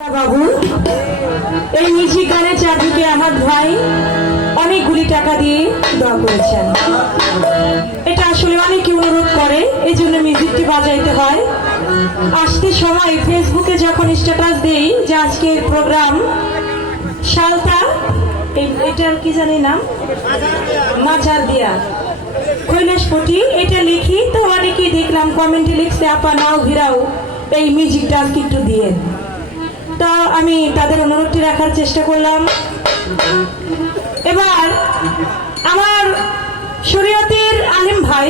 বাবু, এই মিউজিক গানের চারদিকে আমার ভাই অনেকগুলি টাকা দিয়ে দোয়া করেছেন। এটা আসলে অনেকে অনুরোধ করে, এই জন্য মিউজিকটি বাজাইতে হয়। আসতে সময় ফেসবুকে যখন স্ট্যাটাস দেই যে আজকের প্রোগ্রাম সালতা এটার কি জানি নাম? মাচার দিয়া। কৈলাসপটি এটা লিখি তো অনেকেই দেখলাম কমেন্টে লিখছে, আপা নাও ঘিরাও এই মিউজিকটা আজকে একটু দিয়ে। তো আমি তাদের অনুরোধটি রাখার চেষ্টা করলাম। এবার আমার শরীয়তের আলিম ভাই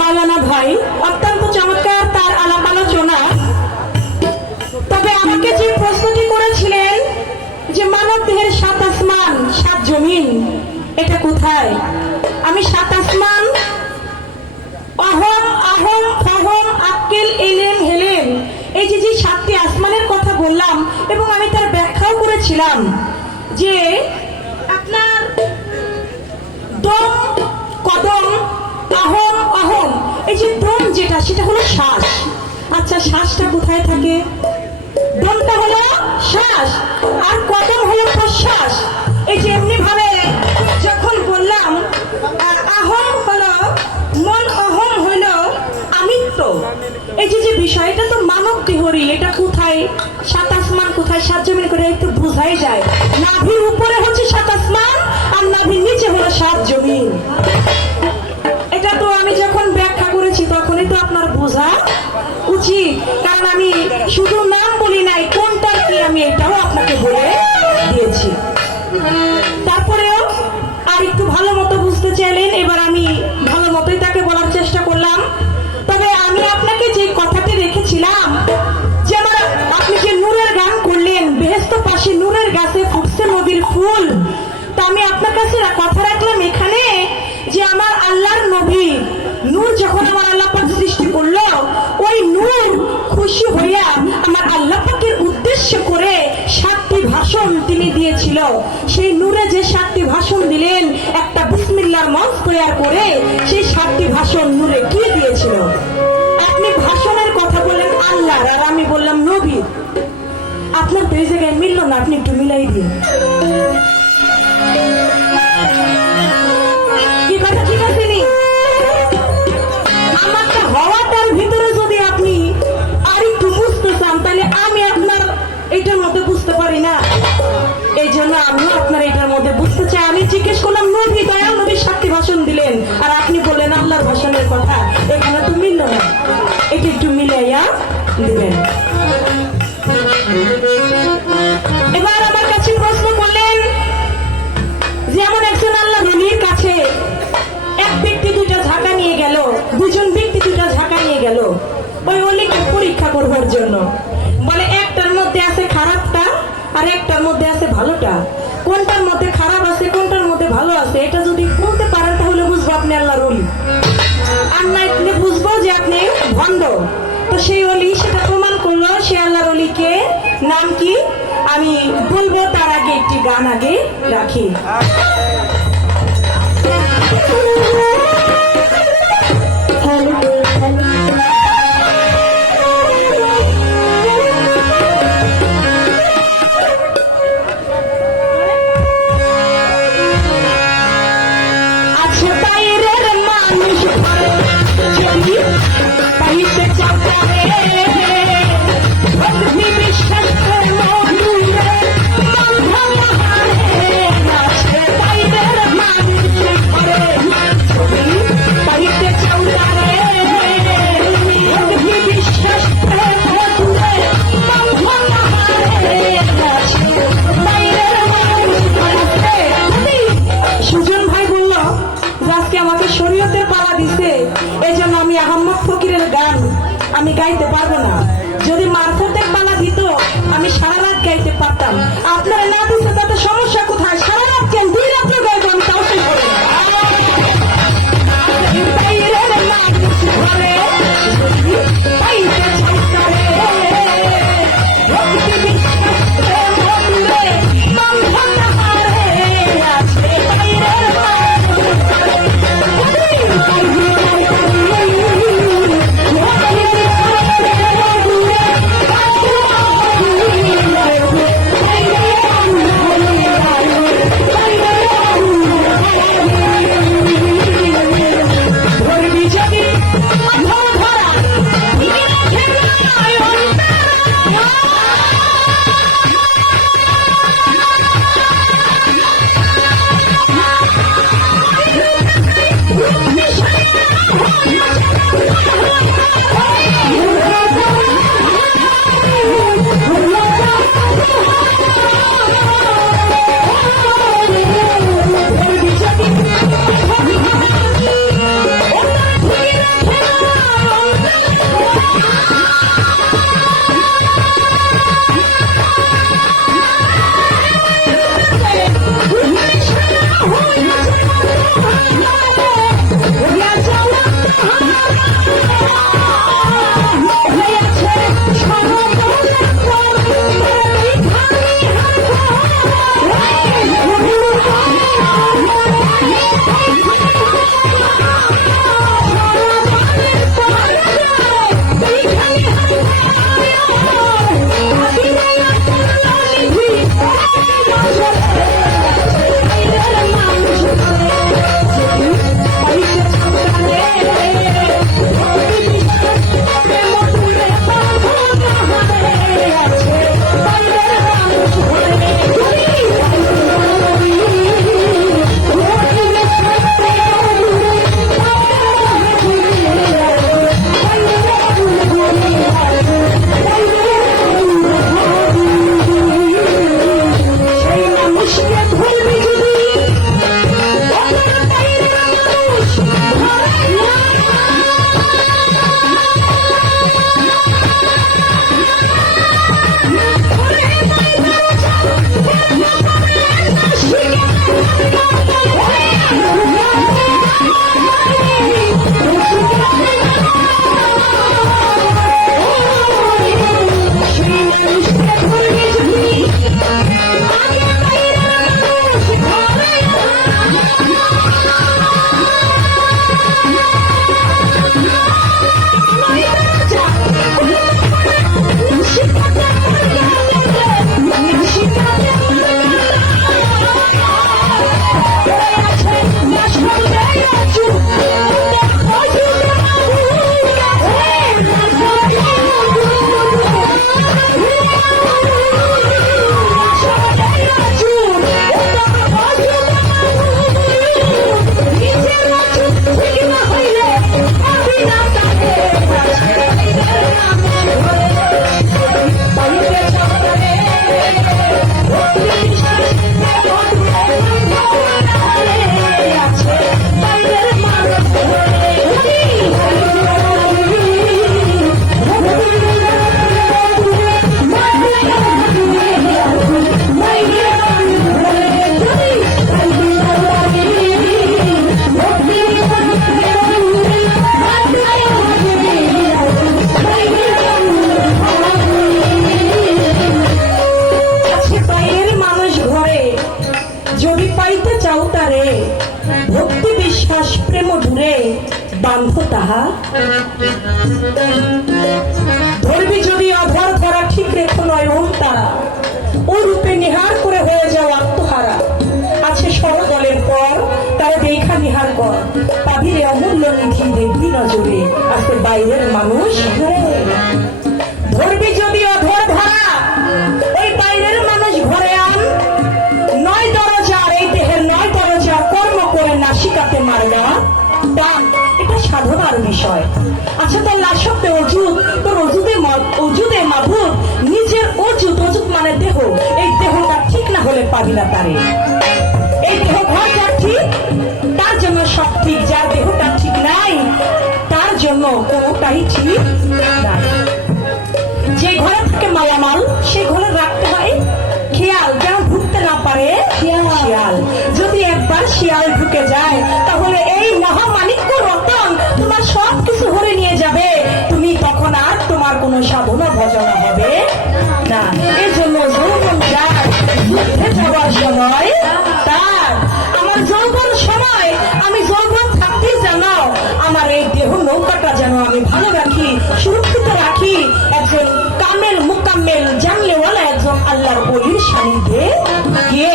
মালানা ভাই, অত্যন্ত চমৎকার তার আলাপ আলোচনা। তবে আমাকে যে প্রশ্নটি করেছিলেন যে মানব দেহের সাত আসমান, সাত জমিন, এটা কোথায়? আমি সাত আসমান অহম আহম ফহম আক্কেল এলেম হেলেম এই যে যে সাতটি আসমানের কথা বললাম এবং আমি তার ব্যাখ্যাও করেছিলাম যে আপনার দম, কদম, আহম, অহম, এই যে দম যেটা, সেটা হলো শ্বাস। আচ্ছা শ্বাসটা কোথায় থাকে? দমটা হলো শ্বাস, আর কদম হলো প্রশ্বাস। এই যে এমনি ভাবে যখন বললাম আহম হলো, মন অহম হলো আমিত্ব। এই যে যে বিষয়টা তো দেহরই এটা কোথায়? সাত আসমান কোথায়? সাত জমিন করে একটু বোঝাই যায়। নাভির উপরে হচ্ছে সাত আসমান, আর নাভির নিচে হলো সাত জমিন। সাতটি ভাষণ দিলেন, একটা বিসমিল্লার মঞ্চ তৈরি করে সেই সাতটি ভাষণ নূরে কি দিয়েছিল? আপনি ভাষণের কথা বললেন আল্লাহ আর আমি বললাম নবীর। আপনার এই জায়গায় মিলল না, আপনি একটু মিলাই দিন। কি কথা আমি আপনার এটার মধ্যে বুঝতে পারি না। এই জন্য আমিও দিবেন। এবার আমার কাছে প্রশ্ন করলেন যেমন একজন আল্লাহ নবীর কাছে এক ব্যক্তি দুইটা ঝাঁকা নিয়ে গেল দুজন ব্যক্তি দুইটা ঝাঁকা নিয়ে গেল। ওই অলিকে পরীক্ষা করবার জন্য। বলে, একটার মধ্যে আছে খারাপটা আর একটার মধ্যে আছে ভালোটা। কোনটার মধ্যে খারাপ আছে, কোনটার মধ্যে ভালো আছে, এটা যদি বলতে পারেন তাহলে বুঝব আপনি আল্লাহর অলি আর না বুঝব যে আপনি ভণ্ড। তো সেই অলি সেটা প্রমাণ করল, সে আল্লাহর অলিকে নাম কি? আমি বলব তার আগে একটি গান আগে রাখি। নিহার কর। পাবিরে অমূল্য নিধি দেখবি নজরে। আজকে বাইরের মানুষ ধরবি যদি অধর ধরা, ওই বাইরের মানুষ ঘরে আন। নয় দরজার এই দেহের নয় দরজা কর্ম করে নাসিকাতে মারবা। এটা সাধনার বিষয়। আচ্ছা তোর লাশব্দে অজুত তোর অজুদে অজুদে মাভুর নিজের অজুত অজুত মানে দেহ। এই দেহটা ঠিক না হলে পাবি না তারে। তার আমার যৌবন সময়, আমি যৌবন থাকতে জানাও। আমার এই দেহ নৌকাটা যেন আমি ভালো রাখি, সুরক্ষিত রাখি। একজন কামেল মুকাম্মেল জানলেওয়ালা একজন আল্লাহর বলির সান্নিধ্যে গিয়ে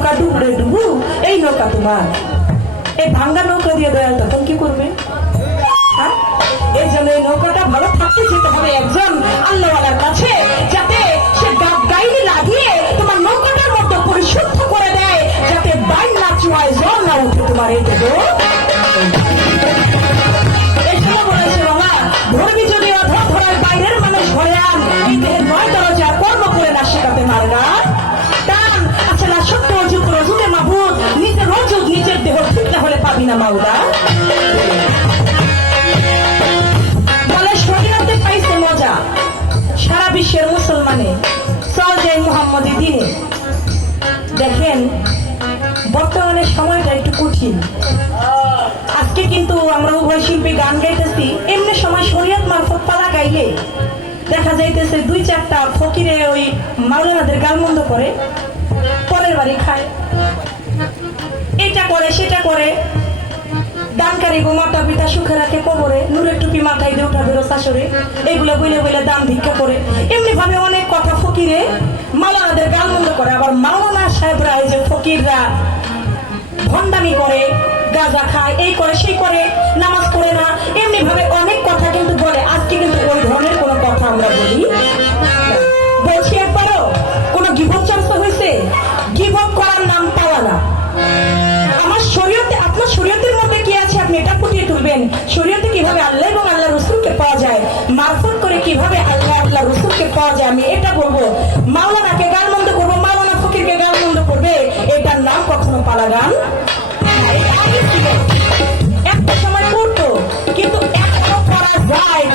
নৌকা ডুবরে ডুবু এই নৌকা তোমার। এই ভাঙ্গা নৌকা দিয়ে দয়াল তখন কি করবে? হ্যাঁ? এই জন্য এই নৌকাটা ভালো থাকতে যেতে হবে একজন আল্লাহওয়ালার কাছে, যাতে সে গা- গাইলে লাগিয়ে তোমার নৌকাটার মতো পরিশুদ্ধ করে দেয়, যাতে বাইন না চুয়ায়, জল না উঠে তোমার এই দেহ। এই জন্য বলেছে বাবা ধরবি যদি ধরার বাইরের মানুষ আন, এই দেহের না বলে শরীরতে পাইছে মজা। সারা বিশ্বের মুসলমানে চল যায় মোহাম্মদী দিনে। দেখেন, বর্তমানে সময়টা একটু কঠিন। আজকে কিন্তু আমরা উভয় শিল্পী গান গাইতেছি, এমনি সময় শরীয়ত মারফত পালা গাইলে দেখা যাইতেছে দুই চারটা ফকিরে ওই মাওলানাদের গালমন্দ করে, পরের বাড়ি খায়। এটা করে, সেটা করে দানকারী গো মাতা পিতা সুখে রাখে কবরে, নূরের টুপি মাথায় দিয়ে উঠা বেরো বইলে বইলে দান ভিক্ষা করে। এমনি ভাবে অনেক কথা ফকিরে মাওলানাদের গালমন্দ করে, আবার মাওলানা সাহেবরা এই যে ফকিররা ভণ্ডামি করে, গাঁজা খায়, এই করে, সেই করে, নামাজ পড়ে না এমনি ভাবে অনেক কথা কিন্তু বলে। আজকে কিন্তু ওই কখনো পালা গান এটা আগে ছিল। একটা সময় করতো কিন্তু এখনও করা যায়